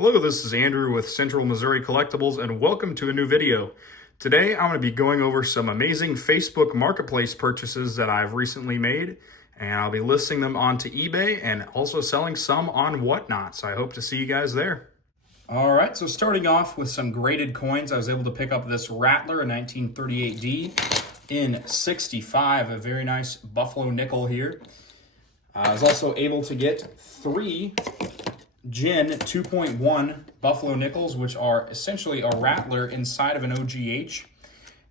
Hello, this is Andrew with Central Missouri Collectibles, and welcome to a new video. Today, I'm going to be going over some amazing Facebook Marketplace purchases that I've recently made, and I'll be listing them onto eBay and also selling some on Whatnot, so I hope to see you guys there. All right, so starting off with some graded coins, I was able to pick up this Rattler, a 1938D in 65, a very nice Buffalo nickel here. I was also able to get 3 Gin 2.1 Buffalo Nickels, which are essentially a Rattler inside of an OGH.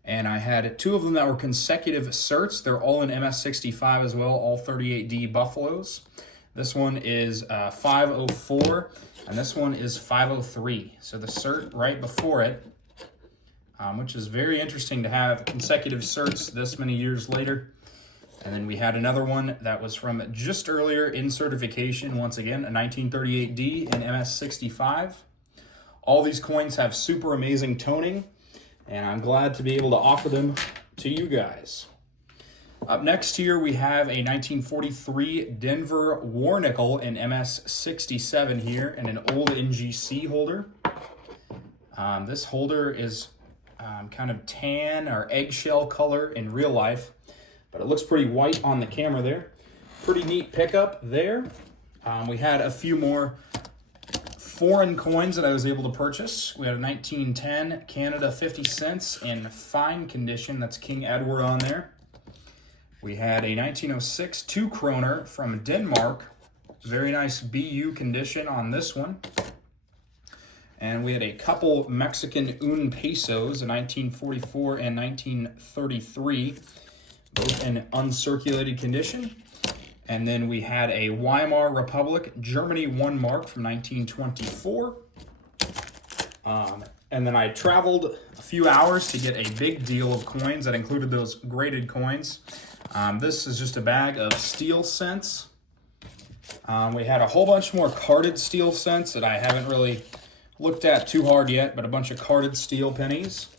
And I had 2 of them that were consecutive certs. They're all in MS65 as well, all 38D Buffaloes. This one is 504, and this one is 503. So the cert right before it, which is very interesting to have consecutive certs this many years later. And then we had another one that was from just earlier in certification. Once again, a 1938D in MS65. All these coins have super amazing toning, and I'm glad to be able to offer them to you guys. Up next here, we have a 1943 Denver War Nickel in MS67 here, and an old NGC holder. This holder is kind of tan or eggshell color in real life, but it looks pretty white on the camera there. Pretty neat pickup there. We had a few more foreign coins that I was able to purchase. We had a 1910 Canada 50 cents in fine condition. That's King Edward on there. We had a 1906 2 kroner from Denmark. Very nice BU condition on this one. And we had a couple Mexican un pesos, a 1944 and 1933. Both in uncirculated condition. And then we had a Weimar Republic Germany 1 mark from 1924. And then I traveled a few hours to get a big deal of coins that included those graded coins. This is just a bag of steel cents. We had a whole bunch more carded steel cents that I haven't really looked at too hard yet, but a bunch of carded steel pennies.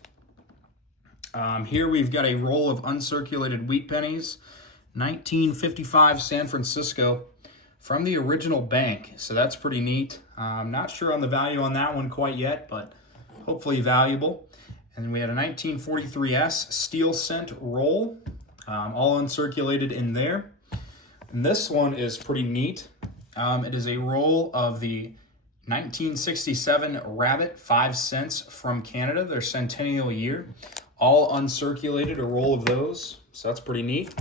Here we've got a roll of uncirculated wheat pennies, 1955 San Francisco, from the original bank. So that's pretty neat. I'm not sure on the value on that one quite yet, but hopefully valuable. And then we had a 1943S steel cent roll, all uncirculated in there. And this one is pretty neat. It is a roll of the 1967 Rabbit 5 cents from Canada, their centennial year. All uncirculated, a roll of those, so that's pretty neat.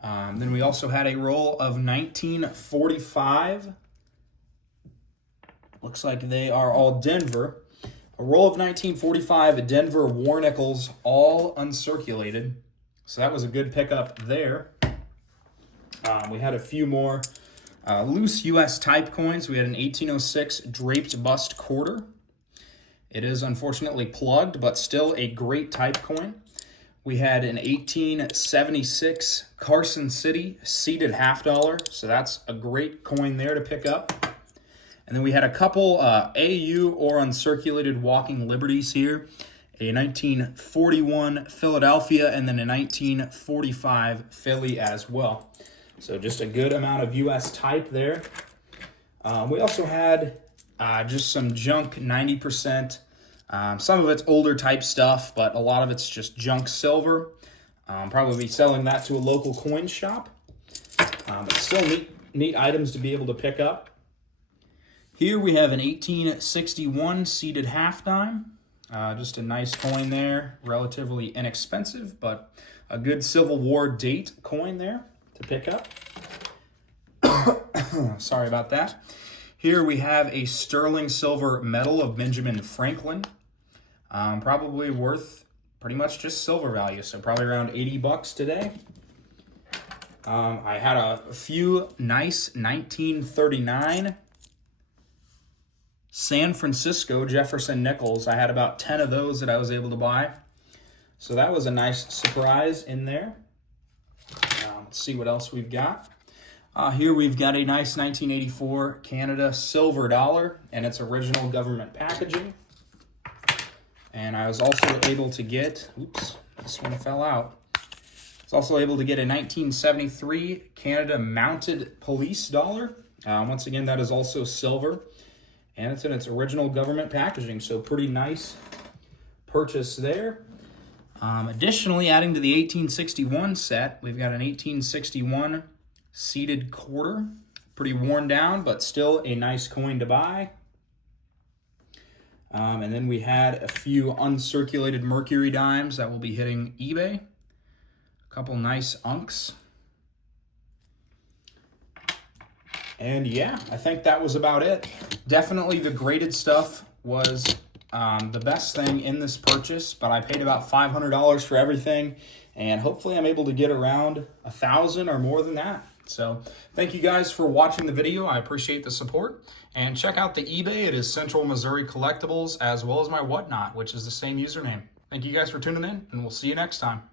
Then we also had a roll of 1945. Looks like they are all Denver. A roll of 1945 Denver War Nickels, all uncirculated. So that was a good pickup there. We had a few more loose U.S. type coins. We had an 1806 draped bust quarter. It is unfortunately plugged, but still a great type coin. We had an 1876 Carson City seeded $50, so that's a great coin there to pick up. And then we had a couple AU or uncirculated Walking Liberties here. A 1941 Philadelphia and then a 1945 Philly as well. So just a good amount of U.S. type there. We also had just some junk 90%. Some of it's older type stuff, but a lot of it's just junk silver. Probably be selling that to a local coin shop. But still neat items to be able to pick up. Here we have an 1861 seeded half dime. Just a nice coin there, relatively inexpensive, but a good Civil War date coin there to pick up. Sorry about that. Here we have a sterling silver medal of Benjamin Franklin. Probably worth pretty much just silver value, so probably around $80 today. I had a few nice 1939 San Francisco Jefferson nickels. I had about 10 of those that I was able to buy. So that was a nice surprise in there. Let's see what else we've got. Here we've got a nice 1984 Canada silver dollar and its original government packaging. And I was also able to get, oops, this one fell out. I was also able to get a 1973 Canada mounted police dollar. Once again, that is also silver. and it's in its original government packaging, so pretty nice purchase there. Additionally, adding to the 1861 set, we've got an 1861 seated quarter. Pretty worn down, but still a nice coin to buy. And then we had a few uncirculated Mercury dimes that will be hitting eBay. A couple nice unks. And yeah, I think that was about it. Definitely the graded stuff was the best thing in this purchase, but I paid about $500 for everything, and hopefully I'm able to get around $1,000 or more than that. So thank you guys for watching the video. I appreciate the support. And check out the eBay. It is Central Missouri Collectibles, as well as my Whatnot, which is the same username. Thank you guys for tuning in, and we'll see you next time.